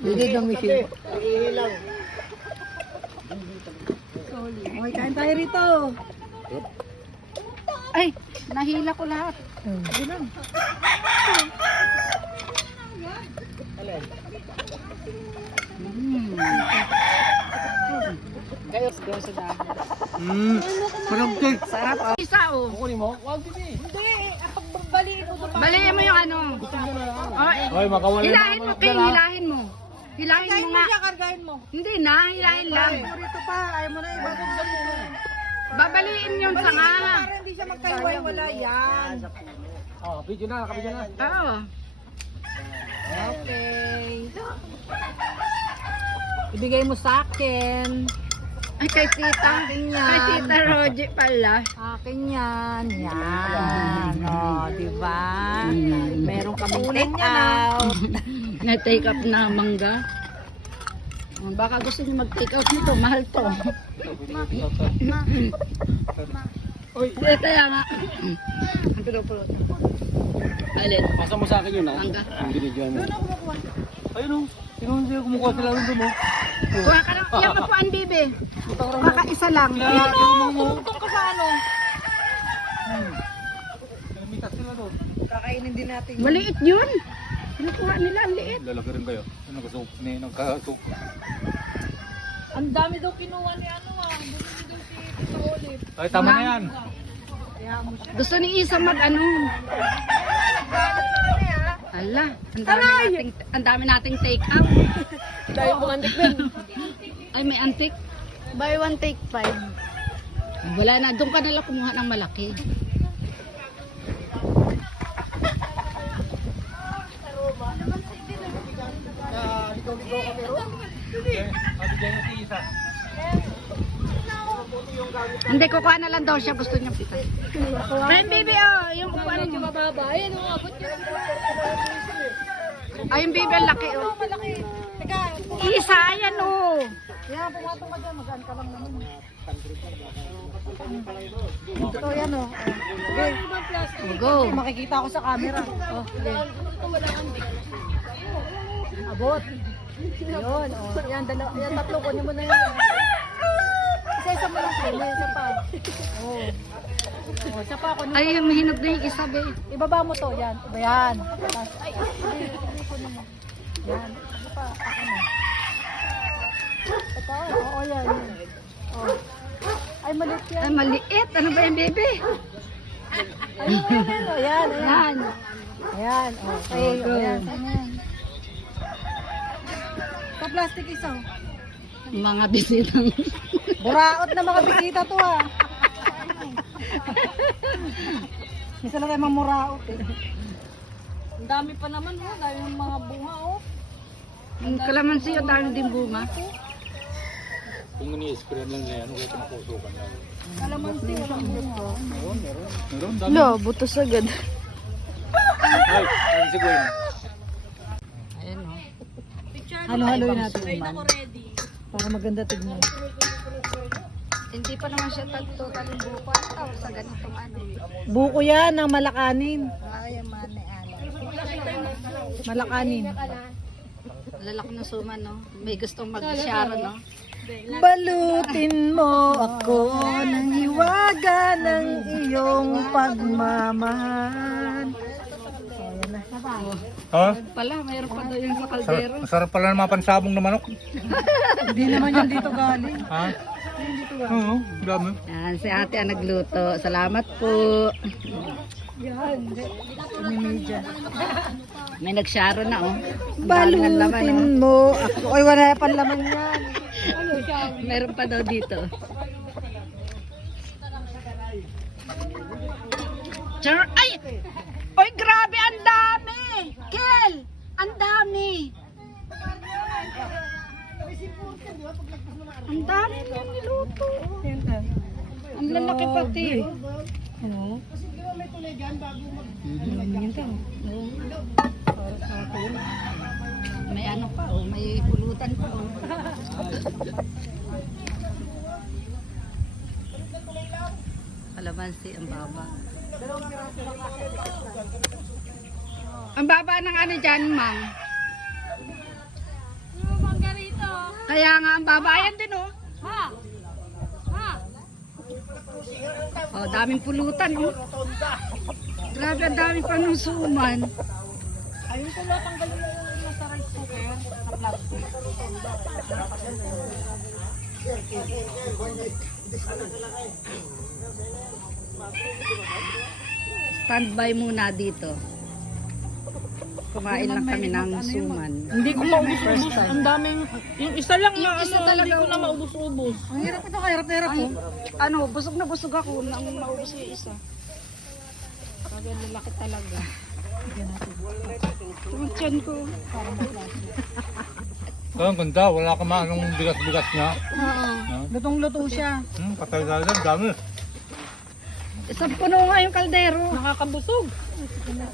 Hindi daw Michelle. Ihilang. Okay, kain tayo rito. Ay, nahila ko lahat. Sige lang. Kayo sa dahon. Parang cake. Sarap. Isa oh. Kukunin mo? Wag din Baliin mo yung ano. Hoy, makawala Hilahin mo, King. Hilahin mo. Hilahin mo nga. Kargahin mo. Hindi na, hilahin lang. Rito pa, ayaw mo na ibabagay mo. Babaliin yung sanga. Para hindi siya magkaiway-wala yan. Oh, video na, nakabidyo na. Oo. Okay. Ibigay mo sa akin. Ay, kay tita. Akin yan. Kay tita Rogie pala. Akin yan. Yan. O, diba? Meron kaming take out. Na-take up na mangga. Baka gusto niyo mag-take out nito. Mahal to. Uy, Kaya nga. Ang pinupulot. Alin? pasa mo sa akin yun, ha? Mangga. Ang binidyoan mo. Ayun, oh. Sino hindi kumukuha sila rin mo? Kuha ka lang. Yan po ang bibi. Kakaisa lang. Tungtong ka sa ano? Kalamitas sila doon. Kakainin din natin. Maliit yun. Pinukuha nila ang liit. Lalaki rin kayo. Nagkasup. Ang dami daw kinuha ni ano bumili daw si Tito Olive. Ay, tama na yan. Gusto ni Isa mag ano. Ala, ang dami nating take out. Dahil pong antik din. Ay, may antik. Buy one, take five. Wala na, doon ka nalang kumuha ng malaki. Hindi, kukuha na lang daw siya. Gusto niya pita. Ayun, baby, oh. Yung upuan niyo. Mababa. Ayan, umabot yun. Ayun, baby, ang laki, oh. Malaki. Teka, Isa, ayan, oh. yan, pumatong ka dyan. Magaan ka lang naman. Ito yan, Okay. Go. Makikita ko sa camera. Okay. Abot. Yun, Yan, yan, tatlo. Kunin mo na yun. Isa-isa mo lang sa'yo. Isa pa. Isa pa. Kunin mo. Ay, mahinog na yung isa, babe. Ibaba mo to. Yan. Iba yan. Ay, kunin mo. Yan. Isa pa. Ako na. Ito. Oo, yan. Ay, maliit yan. Ay, maliit. Ano ba yung baby? Ayan. Ayan. Yan. Ayan. Okay. Ayan. Ayan. Sa plastic isa. Mga bisitang. Buraot na mga bisita to Isa lang kayo mamuraot Ang dami pa naman dahil yung mga bunga Ang kalamansi, ang dami din bunga. Kung ni-screen lang yan, kaya pinapusukan lang. Kalamansi walang bunga. Meron, dami. No, butos agad. Ay, ayun si Gwen. Ayan, oh. Halo-haloy natin. Para maganda tignan. Hindi pa naman siya totaling bukas. Sa ganitong ano. Buko yan ng malakanin. Ay, mani, Malakanin. Lalaki ng suman, no? May gustong mag-share, no? Balutin mo ako ng hiwaga ng iyong pagmamahal. Ha? Pala, mayroon pa daw yung sa kaldero. Masarap pala ng mga pansabong na manok. Hindi naman yan dito galing. Ha? Oo, dami. Yan, si ate ang nagluto. Salamat po. Yan. Media. May nag-share na, oh. Ang dami ng laman, Balutin oh. mo ako. Ay, wala pa laman yan. Meron pa daw dito. Char, ay! Oy, grabe, ang dami! Kel! Ang dami! Ang dami na niluto. Ang lalaki pati. Ano? May ano pa, oh. May pulutan pa, oh. Kalamansi, ang baba. Ang baba ng ano dyan, Mang? Kaya nga ang babayan din oh. Ha? Ha? Oh, daming pulutan oh. Grabe, ang daming panusuman. Ayun ko lang, tanggalin mo yung nasa rice cooker sa plastic. Standby muna dito. Kumain lang kami ng suman. Hindi ko maubos-ubos. Ang daming, yung isa lang na isa ano, talaga, hindi ko na oo. maubos-ubos. Ang hirap ito, hirap na hirap Ay, po. ano, busog na busog ako nang maubos yung isa. Sabi, ang lalaki talaga. Yung tiyan ko. Ang ganda, wala ka man anong bigas-bigas niya. Oo. Lutong-luto siya. Patay talaga, dami. Isang puno nga yung kaldero. Nakakabusog.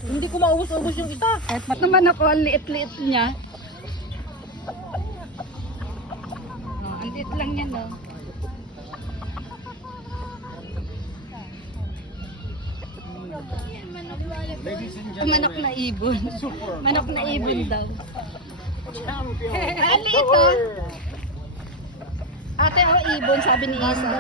Hindi ko maubos-ubos yung isa. Kahit ba't naman ako, ang liit-liit niya. Oh, ang liit lang yan, oh. Manok na ibon. Manok na ibon daw. Ang liit, oh. Ate, oh, ibon, sabi ni Isa.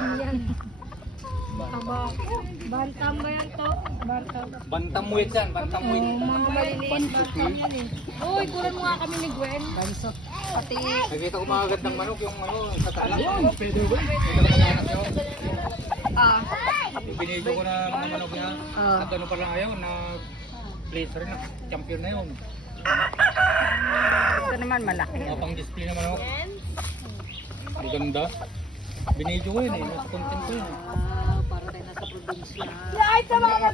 Bantam ba yan to? Bantam. Bantamwit yan, bantamwit. Mga maliliit bantam yan eh. Uy, kuran mo nga kami ni Gwen. Bansot. Pati, Nakita ko mga gandang manok, yung ano, sa talang. Pwede ba? Nakita ko mga anak nyo. Binidyo ko na mga manok niya. Ah. At ano pa lang ayaw, na place rin na. Champion na yun. ito naman malaki. Mga pang display na manok. Ang ganda. Binidyo ko yun eh, nasa content ko yun eh. Para tayo nasa probinsya. Ay, tama ka